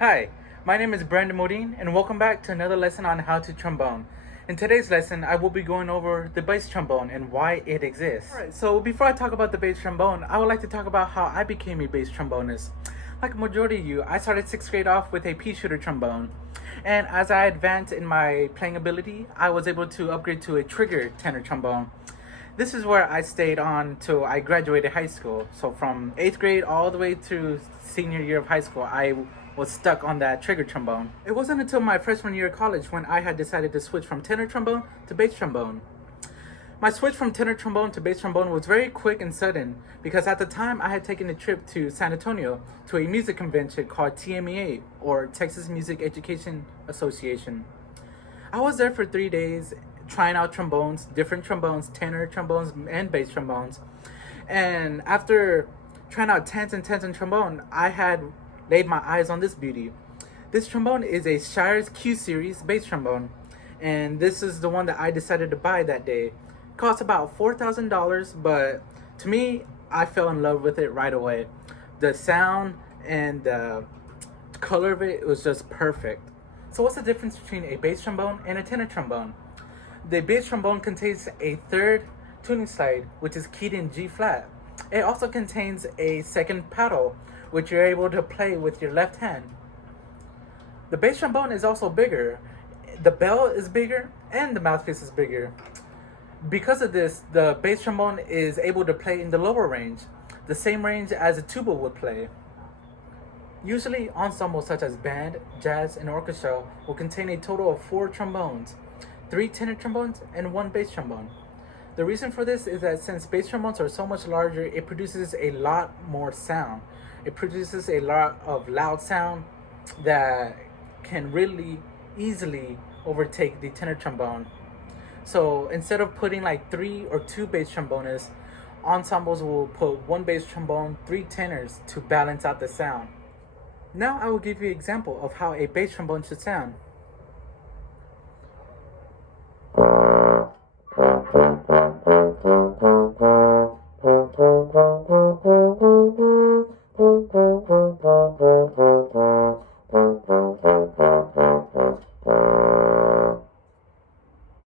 Hi, my name is Brandon Morin, and welcome back to another lesson on how to trombone. In today's lesson, I will be going over the bass trombone and why it exists. Alright, so before I talk about the bass trombone, I would like to talk about how I became a bass trombonist. Like a majority of you, I started 6th grade off with a pea shooter trombone. And as I advanced in my playing ability, I was able to upgrade to a trigger tenor trombone. This is where I stayed on till I graduated high school. So from 8th grade all the way to senior year of high school, I was stuck on that trigger trombone. It wasn't until my freshman year of college when I had decided to switch from tenor trombone to bass trombone. My switch from tenor trombone to bass trombone was very quick and sudden because at the time I had taken a trip to San Antonio to a music convention called TMEA, or Texas Music Education Association. I was there for 3 days trying out trombones, different trombones, tenor trombones, and bass trombones. And after trying out tenors and tenors and trombone, I had laid my eyes on this beauty. This trombone is a Shire's Q Series bass trombone, and this is the one that I decided to buy that day. It cost about $4,000, but to me, I fell in love with it right away. The sound and the color of it was just perfect. So what's the difference between a bass trombone and a tenor trombone? The bass trombone contains a third tuning slide, which is keyed in G flat. It also contains a second paddle, which you're able to play with your left hand. The bass trombone is also bigger. The bell is bigger and the mouthpiece is bigger. Because of this, the bass trombone is able to play in the lower range, the same range as a tuba would play. Usually, ensembles such as band, jazz, and orchestra will contain a total of 4 trombones, 3 tenor trombones, and 1 bass trombone. The reason for this is that since bass trombones are so much larger, it produces a lot more sound. It produces a lot of loud sound that can really easily overtake the tenor trombone. So instead of putting like 3 or 2 bass trombonists, ensembles will put 1 bass trombone, 3 tenors to balance out the sound. Now I will give you an example of how a bass trombone should sound.